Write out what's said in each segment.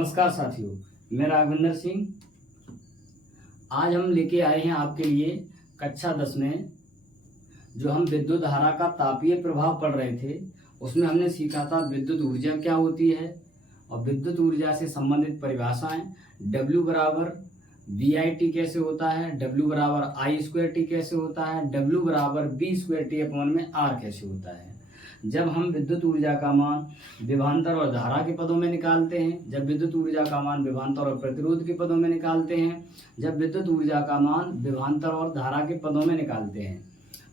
नमस्कार साथियों, मैं राघवेंद्र सिंह। आज हम लेके आए हैं आपके लिए कक्षा 10 में जो हम विद्युत धारा का तापीय प्रभाव पढ़ रहे थे, उसमें हमने सीखा था विद्युत ऊर्जा क्या होती है और विद्युत ऊर्जा से संबंधित परिभाषाएं। W बराबर VIT कैसे होता है, W बराबर I² कैसे होता है, W बराबर B² अपॉन में R कैसे होता है। जब हम विद्युत ऊर्जा का मान विभवांतर और धारा के पदों में निकालते हैं, जब विद्युत ऊर्जा का मान विभवांतर और प्रतिरोध के पदों में निकालते हैं, जब विद्युत ऊर्जा का मान विभवांतर और धारा के पदों में निकालते हैं,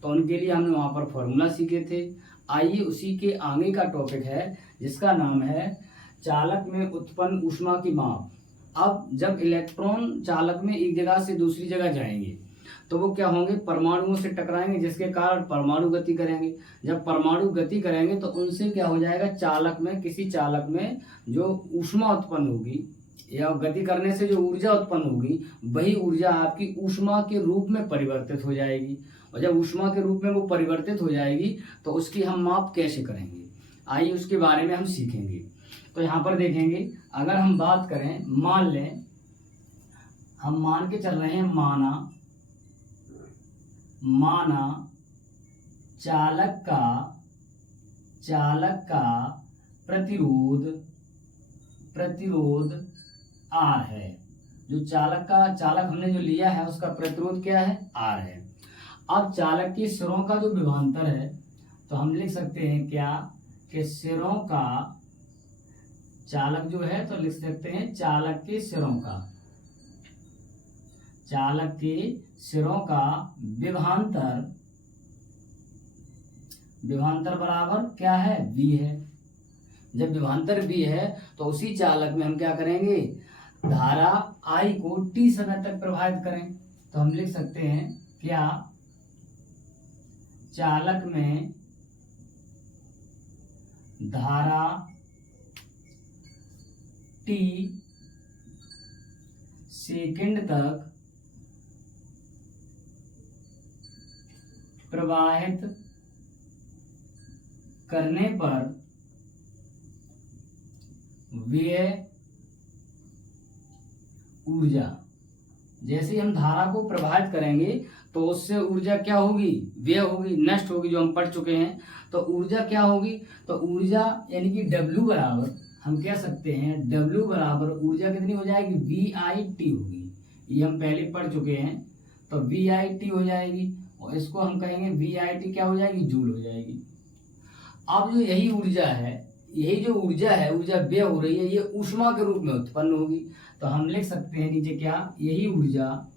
तो उनके लिए हमने वहाँ पर फॉर्मूला सीखे थे। आइए उसी के आगे का टॉपिक है जिसका नाम है चालक में उत्पन्न ऊष्मा की माप। अब जब इलेक्ट्रॉन चालक में एक जगह से दूसरी जगह जाएंगे तो वो क्या होंगे, परमाणुओं से टकराएंगे, जिसके कारण परमाणु गति करेंगे। जब परमाणु गति करेंगे तो उनसे क्या हो जाएगा, चालक में, किसी चालक में जो ऊष्मा उत्पन्न होगी या गति करने से जो ऊर्जा उत्पन्न होगी, वही ऊर्जा आपकी ऊष्मा के रूप में परिवर्तित हो जाएगी। और जब ऊष्मा के रूप में वो परिवर्तित हो जाएगी तो उसकी हम माप कैसे करेंगे, आइए उसके बारे में हम सीखेंगे। तो यहाँ पर देखेंगे, अगर हम बात करें, मान लें, हम मान के चल रहे हैं, माना चालक का प्रतिरोध R है। जो चालक हमने जो लिया है उसका प्रतिरोध क्या है, R है। अब चालक के सिरों का जो विभवांतर है तो हम लिख सकते हैं क्या, कि सिरों का, चालक जो है तो लिख सकते हैं चालक के सिरों का विभवांतर बराबर क्या है, V है। जब विभवांतर V है तो उसी चालक में हम क्या करेंगे, धारा I को T समय तक प्रवाहित करें। तो हम लिख सकते हैं क्या, चालक में धारा T सेकंड तक प्रवाहित करने पर व्यय ऊर्जा, जैसे ही हम धारा को प्रवाहित करेंगे तो उससे ऊर्जा क्या होगी, व्यय होगी, नष्ट होगी, जो हम पढ़ चुके हैं। तो ऊर्जा क्या होगी, तो ऊर्जा यानी कि W बराबर, हम कह सकते हैं W बराबर ऊर्जा कितनी हो जाएगी, VIT होगी। ये हम पहले पढ़ चुके हैं, तो VIT हो जाएगी और इसको हम कहेंगे VIT क्या हो जाएगी, जूल हो जाएगी। अब जो यही जो ऊर्जा है, ऊर्जा व्यय हो रही है, ये ऊष्मा के रूप में उत्पन्न होगी। तो हम लिख सकते हैं नीचे क्या, यही ऊर्जा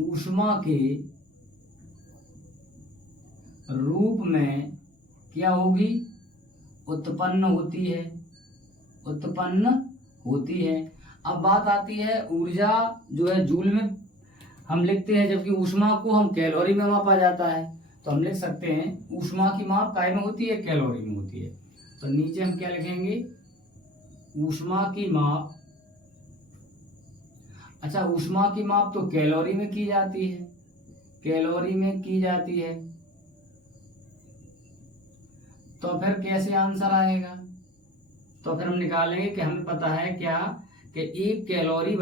ऊष्मा के रूप में क्या होगी, उत्पन्न होती है। अब बात आती है, ऊर्जा जो है जूल में हम लिखते हैं, जबकि ऊष्मा को हम कैलोरी में मापा जाता है। तो हम लिख सकते हैं ऊष्मा की माप काय में होती है, कैलोरी में होती है। तो नीचे हम क्या लिखेंगे, ऊष्मा की माप, अच्छा ऊष्मा की माप तो कैलोरी में की जाती है, तो फिर कैसे आंसर आएगा, तो फिर हम निकालेंगे कि हमें पता है क्या, कि 1 कैलोरी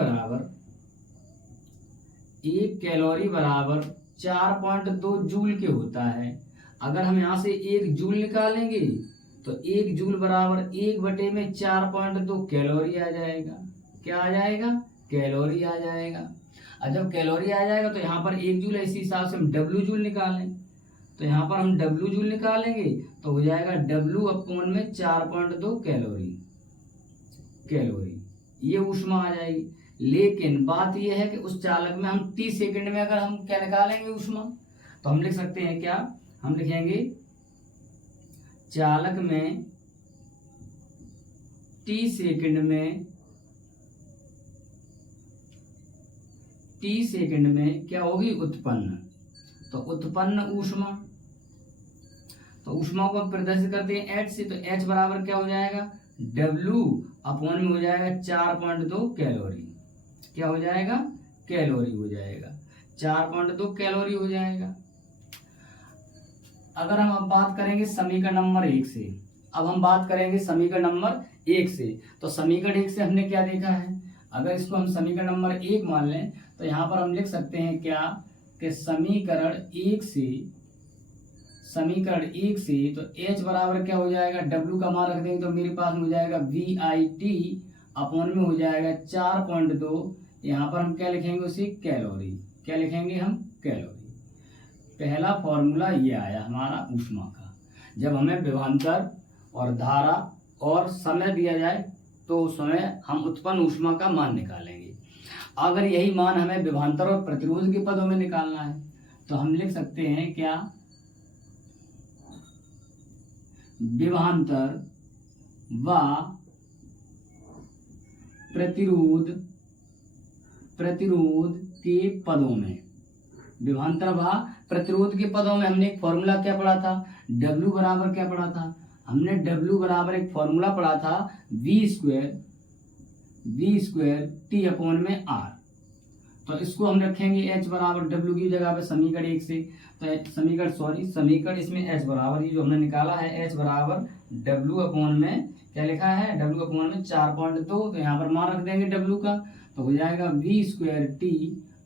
बराबर 4.2 जूल के होता है। अगर हम यहाँ से 1 जूल निकालेंगे तो 1 जूल बराबर 1/4.2 कैलोरी आ जाएगा। क्या आ जाएगा, कैलोरी आ जाएगा। और जब कैलोरी आ जाएगा तो यहाँ पर 1 जूल, इसी हिसाब से हम W जूल निकालें, तो यहाँ पर हम W जूल निकालेंगे तो हो जाएगा W अपॉन में 4.2 कैलोरी, ये ऊष्मा आ जाएगी। लेकिन बात यह है कि उस चालक में हम T सेकंड में अगर हम क्या निकालेंगे ऊष्मा, तो हम लिख सकते हैं क्या, हम लिखेंगे चालक में T सेकंड में क्या होगी, उत्पन्न। तो उत्पन्न ऊष्मा, तो ऊष्मा को हम प्रदर्शित करते हैं H से, तो H बराबर क्या हो जाएगा, W अपॉन में हो जाएगा 4.2 कैलोरी। क्या हो जाएगा, कैलोरी हो जाएगा, 4.2 कैलोरी हो जाएगा। अगर हम अब बात करेंगे समीकरण नंबर 1 से, अब हम बात करेंगे समीकरण नंबर 1 से, तो समीकरण 1 से हमने क्या देखा है, अगर इसको हम समीकरण नंबर 1 मान लें तो यहाँ पर हम लिख सकते हैं क्या कि समीकरण 1 से तो H बराबर क्या हो जाएगा, W का मान रख देंगे तो मेरे पास में हो जाएगा VIT अपॉन में हो जाएगा 4.2, यहाँ पर हम क्या लिखेंगे उसे कैलोरी, क्या लिखेंगे हम कैलोरी। पहला फॉर्मूला ये आया हमारा ऊष्मा का। जब हमें विभवांतर और धारा और समय दिया जाए तो उस समय हम उत्पन्न ऊष्मा का मान निकालेंगे। अगर यही मान हमें विभवांतर और प्रतिरोध के पदों में निकालना है तो हम लिख सकते हैं क्या, विभवांतर व प्रतिरोध के पदों में, विभवांतर व प्रतिरोध के पदों में हमने एक फॉर्मूला क्या पढ़ा था, W बराबर क्या पढ़ा था, हमने W बराबर एक फॉर्मूला पढ़ा था V स्क्वायर T अपॉन में R। तो इसको हम रखेंगे H बराबर W की जगह पे समीकरण 1 से, तो समीकरण इसमें H बराबर ये जो हमने निकाला है H बराबर W अपॉन में क्या लिखा है, W अपॉन में 4.2, तो यहाँ पर मान रख देंगे W का, तो हो जाएगा V स्क्वायर T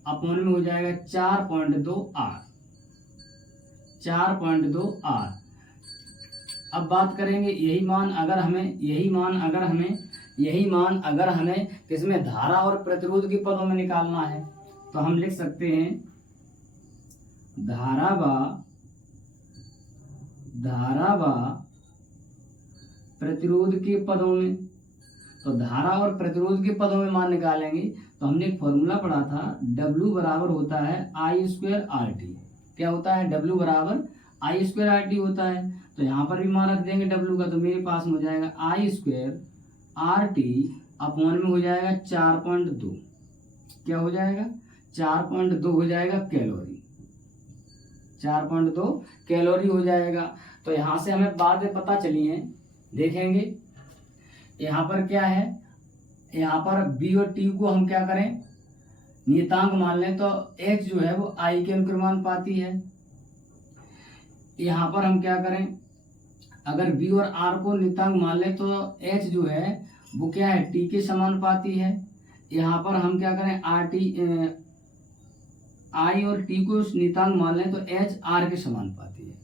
अपॉन में हो जाएगा 4.2 R। अब बात करेंगे यही मान अगर हमें किसमें धारा और प्रतिरोध के पदों में निकालना है तो हम लिख सकते हैं धारा व प्रतिरोध के पदों में। तो धारा और प्रतिरोध के पदों में मान निकालेंगे तो हमने एक फॉर्मूला पढ़ा था W बराबर होता है I स्क्वायर RT। क्या होता है, W बराबर I स्क्वायर RT होता है। तो यहाँ पर भी मान रख देंगे W का, तो मेरे पास में हो जाएगा I स्क्वायर RT अपॉन में हो जाएगा 4.2, क्या हो जाएगा 4.2 हो जाएगा कैलोरी, 4.2 कैलोरी हो जाएगा। तो यहाँ से हमें बातें पता चली हैं, देखेंगे यहाँ पर क्या है, यहाँ पर B और T को हम क्या करें नियतांक मान लें तो H जो है वो I के अनुक्रमानुपाती है। यहाँ पर हम क्या करें, अगर B और R को नियतांक मान लें तो H जो है वो क्या है T के समानुपाती है। यहाँ पर हम क्या करें I और T को नियतांक मान लें तो H R के समानुपाती है।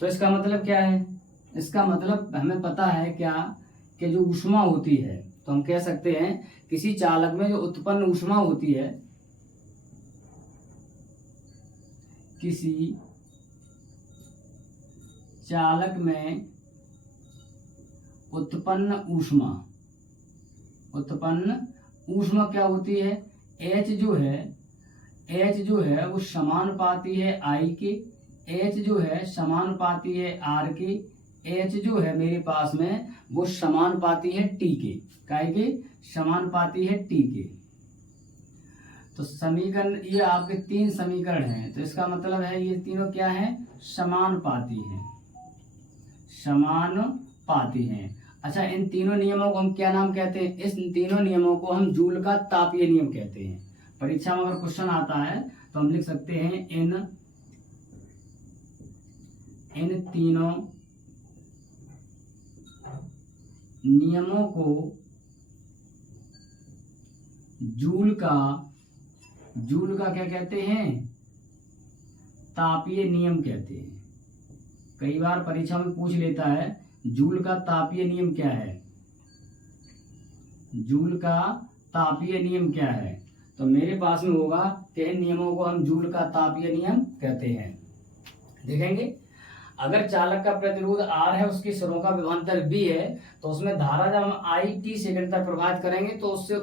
तो इसका मतलब क्या है, इसका मतलब हमें पता है क्या कि जो ऊष्मा होती है तो हम कह सकते हैं किसी चालक में जो उत्पन्न ऊष्मा होती है, किसी चालक में उत्पन्न ऊष्मा क्या होती है, H जो है वो समानुपाती है I के, H जो है समानुपाती है R के, H जो है मेरे पास में वो समानुपाती है T के, काहे के समानुपाती है T के। तो समीकरण ये आपके 3 समीकरण हैं, तो इसका मतलब है ये तीनों क्या हैं, समानुपाती हैं। अच्छा, इन तीनों नियमों को हम क्या नाम कहते हैं, इस तीनों नियमों को हम जूल का तापीय नियम कहते हैं। परीक्षा में अगर क्वेश्चन आता है तो हम लिख सकते हैं इन तीनों नियमों को जूल का क्या कहते हैं, तापीय नियम कहते हैं। कई बार परीक्षा में पूछ लेता है जूल का तापीय नियम क्या है, जूल का तापीय नियम क्या है, तो मेरे पास में होगा कि इन नियमों को हम जूल का तापीय नियम कहते हैं। देखेंगे अगर चालक का प्रतिरोध R है, उसके सिरों का विभवांतर B है, तो उसमें धारा जब हम IT सेकंड तक प्रवाहित करेंगे तो उससे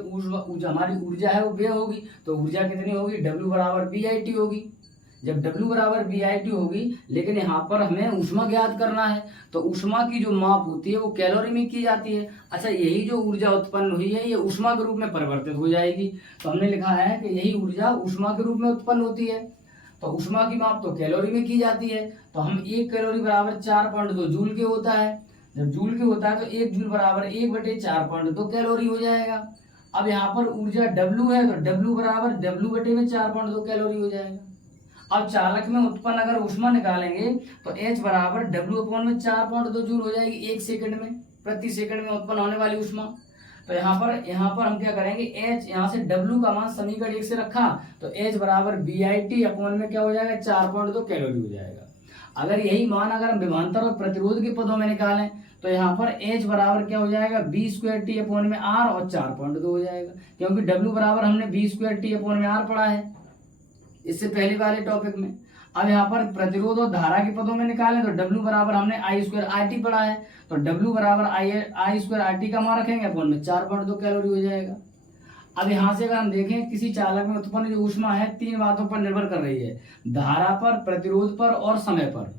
हमारी ऊर्जा है वो व्यय होगी। तो ऊर्जा कितनी होगी, W बराबर BIT होगी। जब W बराबर BIT होगी, लेकिन यहाँ पर हमें ऊष्मा ज्ञात करना है, तो ऊष्मा की जो माप होती है वो कैलोरी में की जाती है। अच्छा, यही जो ऊर्जा उत्पन्न हुई है ये ऊष्मा के रूप में परिवर्तित हो जाएगी। तो हमने लिखा है कि यही ऊर्जा ऊष्मा के रूप में उत्पन्न होती है। तो ऊष्मा की माप तो कैलोरी में की जाती है। तो हम 1 कैलोरी बराबर 4.2 जूल के होता है। जब जूल के होता है तो 1 जूल बराबर 1/4.2 कैलोरी हो जाएगा। अब यहाँ पर ऊर्जा W है तो W बराबर W/4.2 कैलोरी हो जाएगा। अब चालक में उत्पन्न अगर ऊष्मा निकालेंगे तो H बराबर W/4.2 जूल हो जाएगी 1 सेकंड में, प्रति सेकंड में उत्पन्न होने वाली ऊष्मा। तो यहाँ पर हम क्या करेंगे, H यहाँ से W का मान समीकरण 1 से रखा तो H बराबर BIT अपॉन में क्या हो जाएगा 4.2 कैलोरी हो जाएगा। अगर यही मान अगर हम विभवांतर और प्रतिरोध के पदों में निकालें तो यहाँ पर H बराबर क्या हो जाएगा B² अपॉन में R और 4.2 हो जाएगा, क्योंकि W बराबर हमने B² अपॉन में R पढ़ा है इससे पहले वाले टॉपिक में। अब यहाँ पर प्रतिरोध और धारा के पदों में निकालें तो W बराबर हमने I² पढ़ा है, तो W बराबर I² का मान रखेंगे अपॉन में 4.2 कैलोरी हो जाएगा। अब यहाँ से अगर हम देखें किसी चालक में उत्पन्न जो ऊष्मा है 3 बातों पर निर्भर कर रही है, धारा पर, प्रतिरोध पर और समय पर।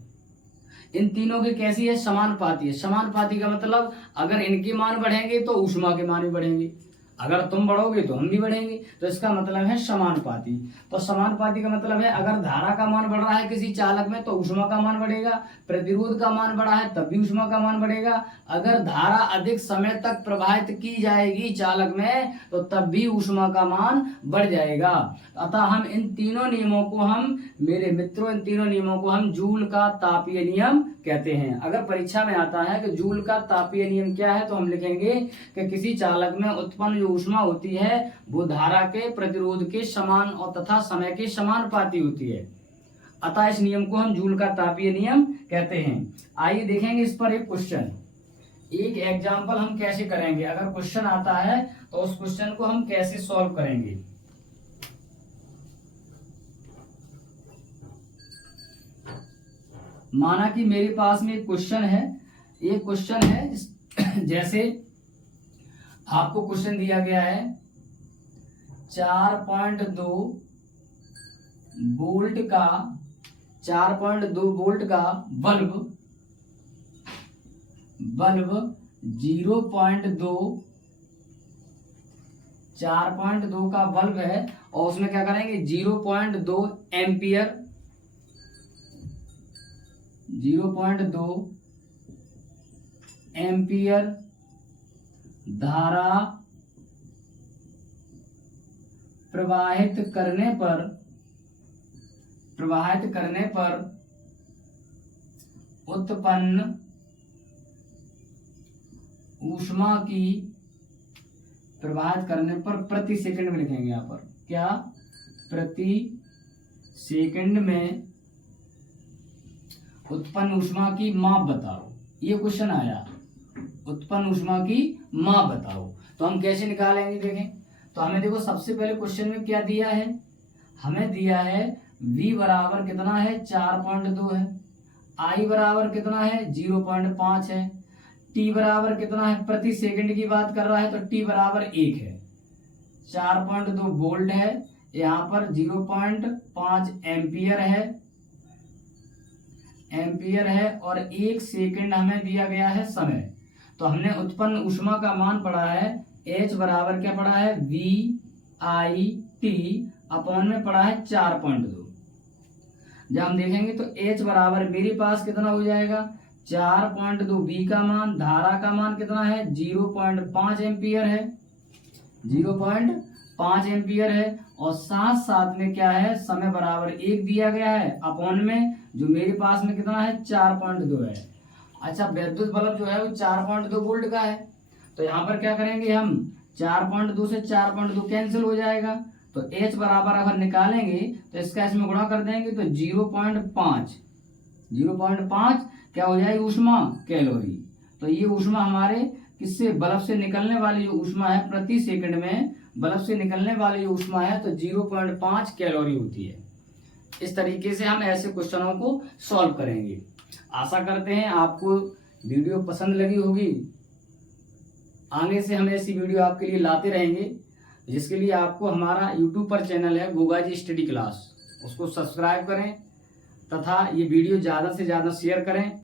इन तीनों की कैसी है, समानुपाती है। समानुपाती का मतलब अगर इनके मान बढ़ेंगे तो ऊष्मा के मान भी बढ़ेंगे, अगर तुम बढ़ोगे तो हम भी बढ़ेंगे, तो इसका मतलब है समानुपाती। तो समानुपाती का मतलब है अगर धारा का मान बढ़ रहा है किसी चालक में तो ऊष्मा का मान बढ़ेगा, प्रतिरोध का मान बढ़ा है तब भी ऊष्मा का मान बढ़ेगा, अगर धारा अधिक समय तक प्रवाहित की जाएगी चालक में तो तब भी ऊष्मा का मान बढ़ जाएगा। अतः हम इन तीनों नियमों को मेरे मित्रों इन तीनों नियमों को हम जूल का तापीय नियम कहते हैं। अगर परीक्षा में आता है कि जूल का तापीय नियम क्या है तो हम लिखेंगे कि किसी चालक में उत्पन्न जो ऊष्मा होती है वो धारा के, प्रतिरोध के समान और तथा समय के समानुपाती होती है। अतः इस नियम को हम जूल का तापीय नियम कहते हैं। आइए देखेंगे इस पर एक क्वेश्चन, एक एग्जाम्पल हम कैसे करेंगे। अगर क्वेश्चन आता है तो उस क्वेश्चन को हम कैसे सॉल्व करेंगे। माना कि मेरे पास में एक क्वेश्चन है, जैसे आपको क्वेश्चन दिया गया है 4.2 वोल्ट का बल्ब 4.2 का बल्ब है और उसमें क्या करेंगे 0.2 एम्पियर धारा प्रवाहित करने पर उत्पन्न ऊष्मा की प्रवाहित करने पर प्रति सेकंड में लिखेंगे यहाँ पर क्या, प्रति सेकंड में उत्पन्न ऊष्मा की माप बताओ। ये क्वेश्चन आया, उत्पन्न ऊष्मा की माप बताओ, तो हम कैसे निकालेंगे देखें। तो हमें देखो सबसे पहले क्वेश्चन में क्या दिया है, हमें दिया है V बराबर कितना है 4.2 है, I बराबर कितना है 0.5 है, T बराबर कितना है, प्रति सेकंड की बात कर रहा है तो T बराबर 1 है, 4.2 वोल्ट है, यहाँ पर 0.5 एम्पियर है और 1 सेकंड हमें दिया गया है समय। तो हमने उत्पन्न ऊष्मा का मान पढ़ा है H बराबर क्या पढ़ा है VIT अपॉन में पढ़ा है 4.2। जब हम देखेंगे तो H बराबर मेरे पास कितना हो जाएगा 4.2, V का मान, धारा का मान कितना है 0.5 एम्पियर है, 0.5 एम्पियर है और साथ साथ में क्या है समय बराबर 1 दिया गया है अपॉन में जो मेरे पास में कितना है 4.2 है। अच्छा, विद्युत बल्ब जो है वो 4.2 वोल्ट का है, तो यहाँ पर क्या करेंगे हम 4.2 से 4.2 कैंसिल हो जाएगा, तो H बराबर अगर निकालेंगे तो इसका इसमें गुणा कर देंगे तो 0.5 क्या हो जाएगी ऊष्मा कैलोरी। तो ये ऊष्मा हमारे किससे, बल्ब से निकलने वाली जो ऊष्मा है प्रति सेकंड में, बल्ब से निकलने वाली जो ऊष्मा है तो 0.5 कैलोरी होती है। इस तरीके से हम ऐसे क्वेश्चनों को सॉल्व करेंगे। आशा करते हैं आपको वीडियो पसंद लगी होगी। आगे से हम ऐसी वीडियो आपके लिए लाते रहेंगे, जिसके लिए आपको हमारा YouTube पर चैनल है गोगाजी स्टडी क्लास, उसको सब्सक्राइब करें तथा ये वीडियो ज़्यादा से ज़्यादा शेयर करें।